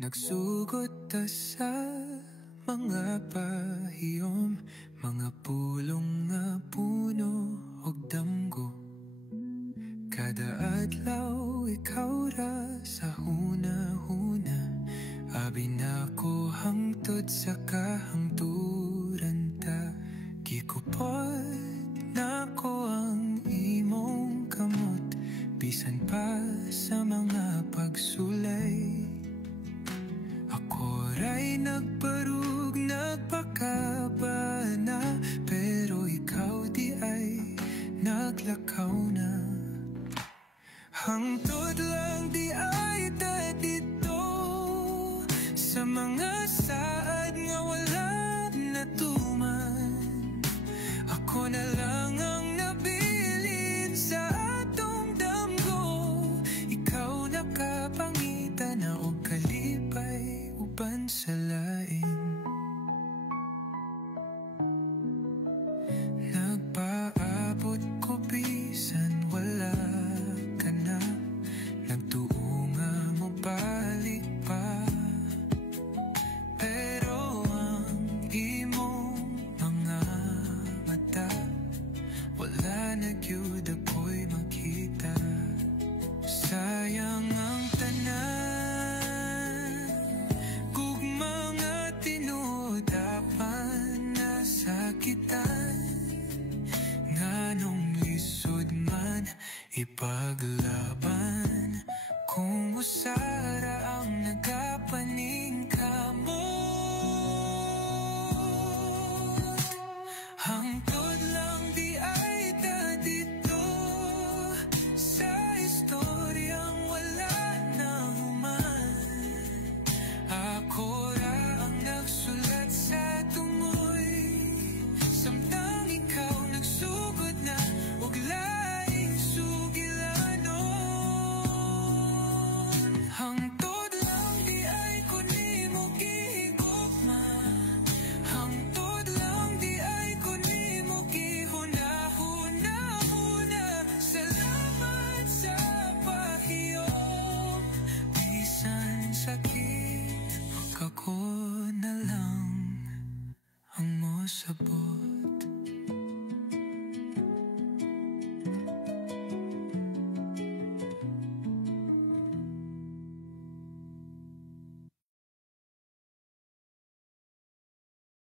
Nagsugod ta sa mga pahiyom, mga pulong nga puno og damgo. Kada adlaw ikaw ra sa huna-huna, abi na ko hangtod sa kahangturan ta. Gikupot na ko ang imong kamot, bisan pa sa mga pagsulay. Ako ra'y nagparug, nagpakabana, pero ikaw di ay naglakaw na. Hangtod lang di ay dito sa mga saad nga wala natuman. Ako na lang ang nabilin sa atong damgo, ikaw nakapangita na og kalipay uban sa lain. Nagpaabot ko bisan wala ka na, nagtuo nga mo balik pa. Pero ang imong mga mata, wala na gyud ako'y makita. Sayang ang tanan, kung mga tinudapan na sakitan, nganong lisod man ipaglaban.